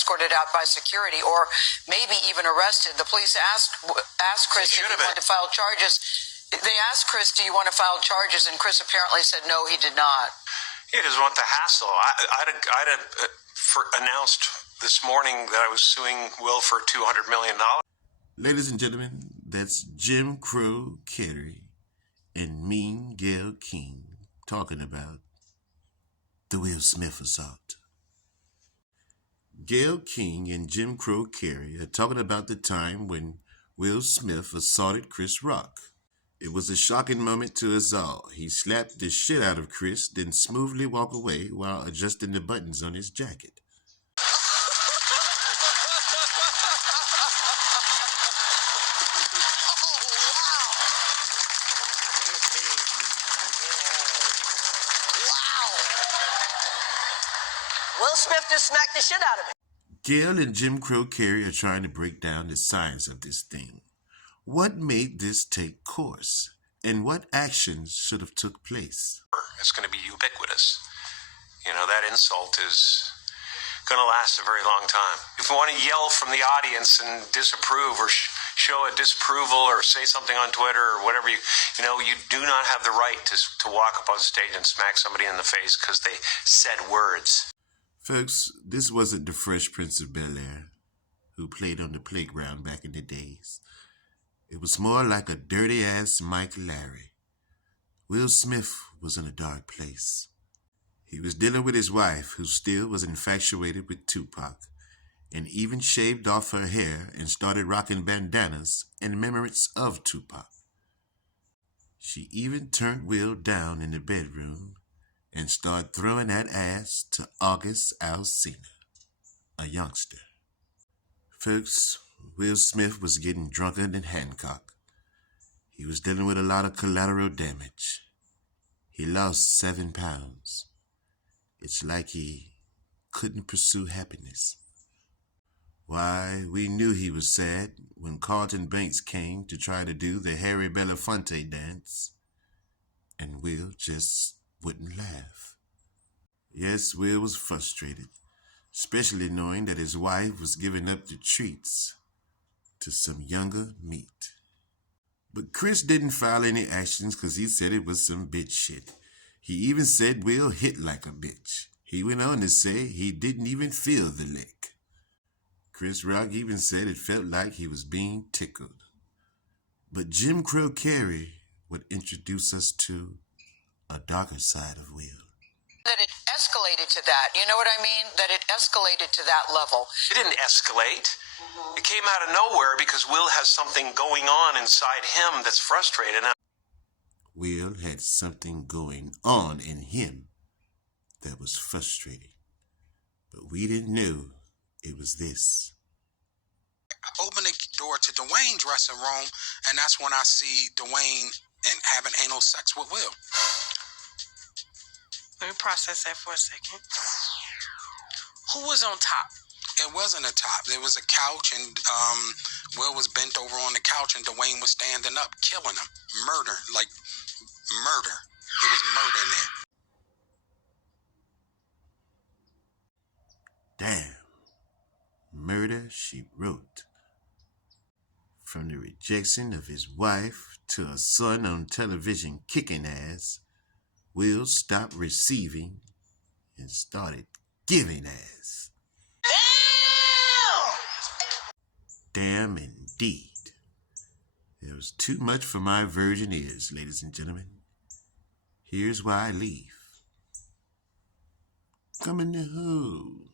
escorted out by security or maybe even arrested. The police asked Chris if he wanted to file charges. They asked Chris, do you want to file charges? And Chris apparently said no, he did not. He doesn't want the hassle. I'd announced this morning that I was suing Will for $200 million. Ladies and gentlemen, that's Jim Crow Carey and Mean Gail King talking about the Will Smith assault. Gail King and Jim Crow Carey are talking about the time when Will Smith assaulted Chris Rock. It was a shocking moment to us all. He slapped the shit out of Chris, then smoothly walked away while adjusting the buttons on his jacket. Will Smith just smacked the shit out of me. Gail and Jim Crow Carey are trying to break down the science of this thing. What made this take course? And what actions should have took place? It's going to be ubiquitous. You know, that insult is going to last a very long time. If you want to yell from the audience and disapprove or show a disapproval or say something on Twitter or whatever, you do not have the right to walk up on stage and smack somebody in the face because they said words. Folks, this wasn't the Fresh Prince of Bel-Air who played on the playground back in the days. It was more like a dirty-ass Mike Larry. Will Smith was in a dark place. He was dealing with his wife, who still was infatuated with Tupac, and even shaved off her hair and started rocking bandanas in remembrance of Tupac. She even turned Will down in the bedroom and started throwing that ass to August Alsina, a youngster. Folks, Will Smith was getting drunker than Hancock. He was dealing with a lot of collateral damage. He lost 7 pounds. It's like he couldn't pursue happiness. Why, we knew he was sad when Carlton Banks came to try to do the Harry Belafonte dance, and Will just wouldn't laugh. Yes, Will was frustrated, especially knowing that his wife was giving up the treats to some younger meat. But Chris didn't file any actions because he said it was some bitch shit. He even said Will hit like a bitch. He went on to say he didn't even feel the lick. Chris Rock even said it felt like he was being tickled. But Jim Crow Carey would introduce us to a darker side of Will. That it escalated to that. You know what I mean? That it escalated to that level. It didn't escalate. It came out of nowhere because Will has something going on inside him that's frustrated. Will had something going on in him that was frustrating. But we didn't know it was this. I opened the door to Dwayne's dressing room, and that's when I see Dwayne and having anal sex with Will. Let me process that for a second. Who was on top? It wasn't a top. There was a couch, and Will was bent over on the couch, and Dwayne was standing up, killing him. Murder. Like, murder. It was murder in there. Damn. Murder, she wrote. From the rejection of his wife to a son on television kicking ass, Will stopped receiving and started giving ass. Damn indeed. There was too much for my virgin ears, ladies and gentlemen. Here's why I leave. Coming to who?